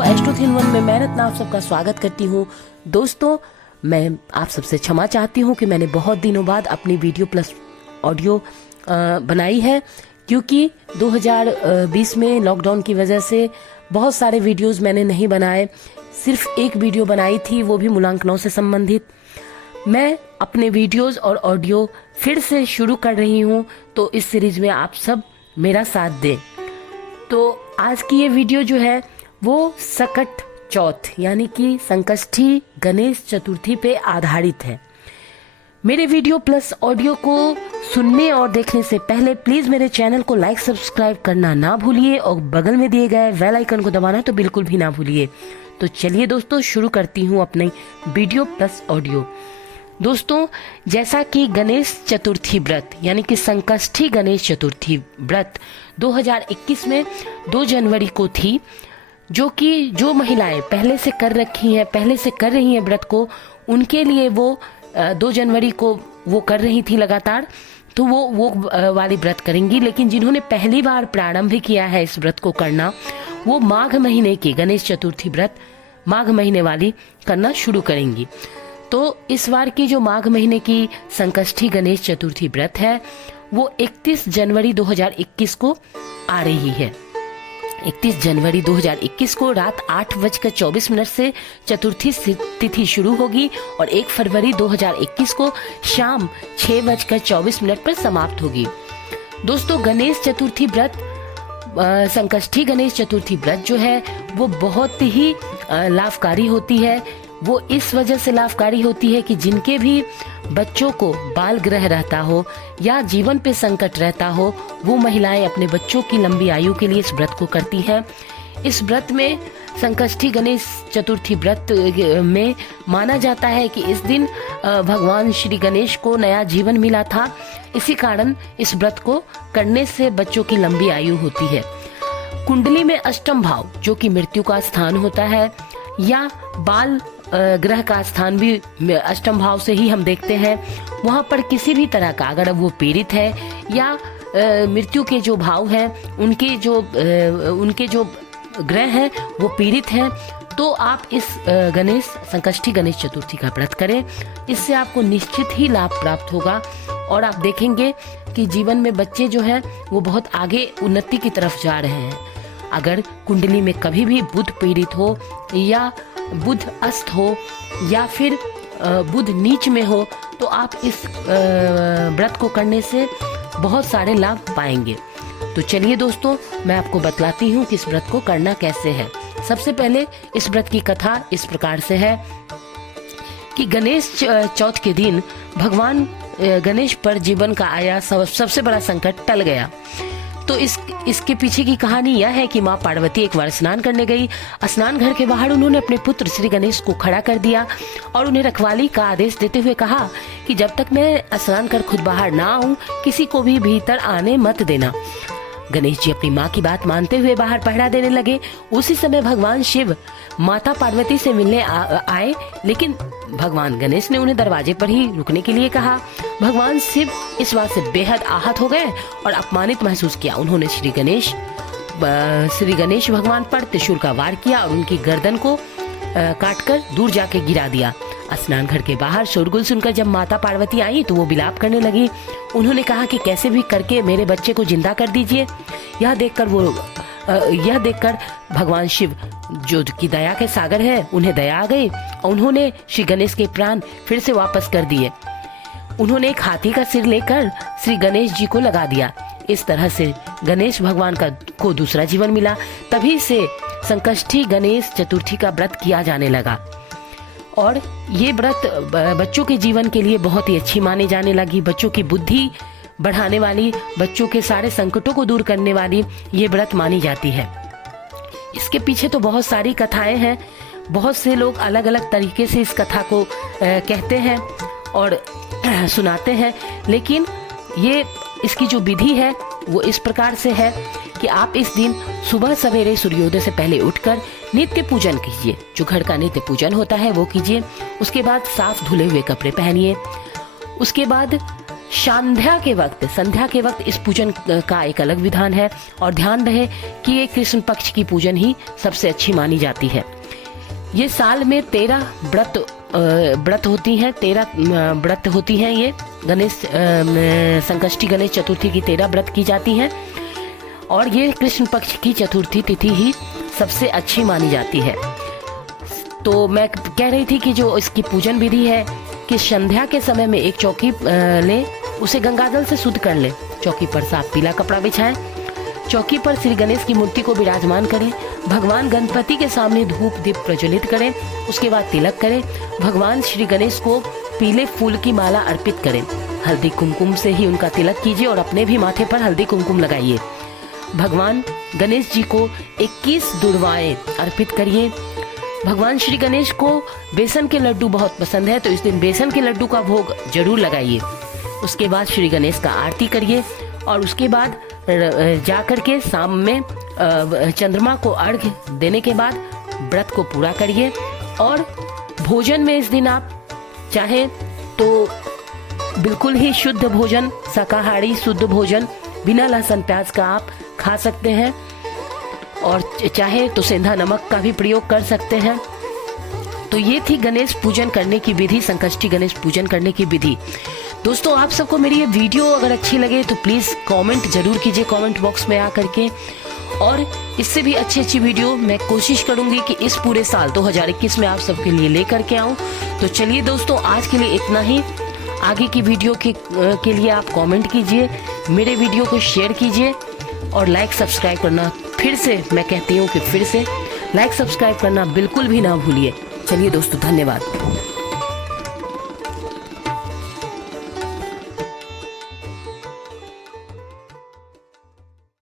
दोस्तों astro 3-in-1 में मैं रत्ना आप सबका स्वागत करती हूँ। दोस्तों मैं आप सबसे क्षमा चाहती हूँ कि मैंने बहुत दिनों बाद अपनी वीडियो प्लस ऑडियो बनाई है, क्योंकि 2020 में लॉकडाउन की वजह से बहुत सारे वीडियोस मैंने नहीं बनाए। सिर्फ एक वीडियो बनाई थी, वो भी मूलांकनों से संबंधित। मैं अपने वीडियोस और ऑडियो फिर से शुरू कर रही हूँ, तो इस सीरीज में आप सब मेरा साथ दें। तो आज की ये वीडियो जो है वो सकट चौथ यानी कि संकष्टी गणेश चतुर्थी पे आधारित है। मेरे वीडियो प्लस ऑडियो को सुनने और देखने से पहले प्लीज मेरे चैनल को लाइक सब्सक्राइब करना ना भूलिए और बगल में दिए गए बेल आइकन को दबाना तो बिल्कुल भी ना भूलिए। तो चलिए दोस्तों शुरू करती हूँ अपने वीडियो प्लस ऑडियो। दोस्तों जैसा कि गणेश चतुर्थी व्रत यानी कि संकष्टी गणेश चतुर्थी व्रत 2021 में 2 जनवरी को थी, जो महिलाएं पहले से कर रही हैं व्रत को, उनके लिए वो 2 जनवरी को वो कर रही थी लगातार, तो वो वाली व्रत करेंगी। लेकिन जिन्होंने पहली बार प्रारंभ किया है इस व्रत को करना, वो माघ महीने की गणेश चतुर्थी व्रत माघ महीने वाली करना शुरू करेंगी। तो इस बार की जो माघ महीने की संकष्टी गणेश चतुर्थी व्रत है वो 31 जनवरी 2021 को आ रही है। 31 जनवरी 2021 को रात 8:24 से चतुर्थी तिथि शुरू होगी और 1 फरवरी 2021 को शाम 6:24 पर समाप्त होगी। दोस्तों गणेश चतुर्थी व्रत संकष्टी गणेश चतुर्थी व्रत जो है वो बहुत ही लाभकारी होती है। वो इस वजह से लाभकारी होती है कि जिनके भी बच्चों को बाल ग्रह रहता हो या जीवन पे संकट रहता हो, वो महिलाएं अपने बच्चों की लंबी आयु के लिए इस व्रत को करती हैं। इस व्रत में संकष्टी गणेश चतुर्थी व्रत में माना जाता है कि इस दिन भगवान श्री गणेश को नया जीवन मिला था। इसी कारण इस व्रत को करने से बच्चों की लंबी आयु होती है। कुंडली में अष्टम भाव जो कि मृत्यु का स्थान होता है, या बाल ग्रह का स्थान भी अष्टम भाव से ही हम देखते हैं, वहां पर किसी भी तरह का अगर वो पीड़ित है या मृत्यु के जो भाव हैं उनके जो ग्रह हैं वो पीड़ित हैं, तो आप इस संकष्टी गणेश चतुर्थी का व्रत करें। इससे आपको निश्चित ही लाभ प्राप्त होगा और आप देखेंगे कि जीवन में बच्चे जो हैं वो बहुत आगे उन्नति की तरफ जा रहे हैं। अगर कुंडली में कभी भी बुध पीड़ित हो या बुध अस्त हो या फिर बुध नीच में हो, तो आप इस व्रत को करने से बहुत सारे लाभ पाएंगे। तो चलिए दोस्तों मैं आपको बतलाती हूँ कि इस व्रत को करना कैसे है। सबसे पहले इस व्रत की कथा इस प्रकार से है कि गणेश चौथ के दिन भगवान गणेश पर जीवन का आया सबसे बड़ा संकट टल गया। तो इसके पीछे की कहानी यह है कि माँ पार्वती एक बार स्नान करने गई। स्नान घर के बाहर उन्होंने अपने पुत्र श्री गणेश को खड़ा कर दिया और उन्हें रखवाली का आदेश देते हुए कहा कि जब तक मैं स्नान कर खुद बाहर ना आऊं, किसी को भी भीतर आने मत देना। गणेश जी अपनी माँ की बात मानते हुए बाहर पहरा देने लगे। उसी समय भगवान शिव माता पार्वती से मिलने आए, लेकिन भगवान गणेश ने उन्हें दरवाजे पर ही रुकने के लिए कहा। भगवान शिव इस बात से बेहद आहत हो गए और अपमानित महसूस किया। उन्होंने श्री गणेश भगवान पर त्रिशूल का वार किया और उनकी गर्दन को काटकर दूर जाके गिरा दिया। स्नान घर के बाहर शोरगुल सुनकर जब माता पार्वती आई तो वो विलाप करने लगी। उन्होंने कहा कि कैसे भी करके मेरे बच्चे को जिंदा कर दीजिए। यह देखकर भगवान शिव जो कि दया के सागर है, उन्हें दया आ गई और उन्होंने श्री गणेश के प्राण फिर से वापस कर दिए। उन्होंने एक हाथी का सिर लेकर श्री गणेश जी को लगा दिया। इस तरह से गणेश भगवान को दूसरा जीवन मिला। तभी से संकष्टी गणेश चतुर्थी का व्रत किया जाने लगा और ये व्रत बच्चों के जीवन के लिए बहुत ही अच्छी माने जाने लगी। बच्चों की बुद्धि बढ़ाने वाली, बच्चों के सारे संकटों को दूर करने वाली ये व्रत मानी जाती है। इसके पीछे तो बहुत सारी कथाएं हैं। बहुत से लोग अलग अलग तरीके से इस कथा को कहते हैं और सुनाते हैं, लेकिन ये इसकी जो विधि है वो इस प्रकार से है कि आप इस दिन सुबह सवेरे सूर्योदय से पहले उठकर नित्य पूजन कीजिए। जो घर का नित्य पूजन होता है वो कीजिए। उसके बाद साफ धुले हुए कपड़े पहनिए। उसके बाद संध्या के वक्त इस पूजन का एक अलग विधान है। और ध्यान रहे कि ये कृष्ण पक्ष की पूजन ही सबसे अच्छी मानी जाती है। ये साल में 13 व्रत होती हैं, 13 व्रत होती हैं। ये गणेश संकष्टी गणेश चतुर्थी की 13 व्रत की जाती हैं। और ये कृष्ण पक्ष की चतुर्थी तिथि ही सबसे अच्छी मानी जाती है। तो मैं कह रही थी कि जो इसकी पूजन विधि है कि संध्या के समय में एक चौकी ले, उसे गंगाजल से शुद्ध कर ले, चौकी पर साफ पीला कपड़ा बिछाएं, चौकी पर श्री गणेश की मूर्ति को विराजमान करें, भगवान गणपति के सामने धूप दीप प्रज्वलित करें, उसके बाद तिलक करें, भगवान श्री गणेश को पीले फूल की माला अर्पित करें, हल्दी कुमकुम से ही उनका तिलक कीजिए और अपने भी माथे पर हल्दी कुमकुम लगाइए। भगवान गणेश जी को 21 दुर्वाएं अर्पित करिए। भगवान श्री गणेश को बेसन के लड्डू बहुत पसंद है, तो इस दिन बेसन के लड्डू का भोग जरूर लगाइए। उसके बाद श्री गणेश का आरती करिए और उसके बाद जा कर के शाम में चंद्रमा को अर्घ्य देने के बाद व्रत को पूरा करिए। और भोजन में इस दिन आप चाहे तो बिल्कुल ही शुद्ध भोजन, शाकाहारी शुद्ध भोजन बिना लहसुन प्याज का आप खा सकते हैं, और चाहे तो सेंधा नमक का भी प्रयोग कर सकते हैं। तो ये थी गणेश पूजन करने की विधि, संकष्टी गणेश पूजन करने की विधि। दोस्तों, आप सबको मेरी ये वीडियो अगर अच्छी लगे तो प्लीज़ कमेंट जरूर कीजिए कमेंट बॉक्स में आकर के। और इससे भी अच्छी वीडियो मैं कोशिश करूंगी कि इस पूरे साल 2021 में आप सबके लिए लेकर के आऊं। तो चलिए दोस्तों, आज के लिए इतना ही। आगे की वीडियो के लिए आप कमेंट कीजिए, मेरे वीडियो को शेयर कीजिए और लाइक सब्सक्राइब करना, फिर से मैं कहती हूँ कि फिर से लाइक सब्सक्राइब करना बिल्कुल भी ना भूलिए। चलिए दोस्तों, धन्यवाद।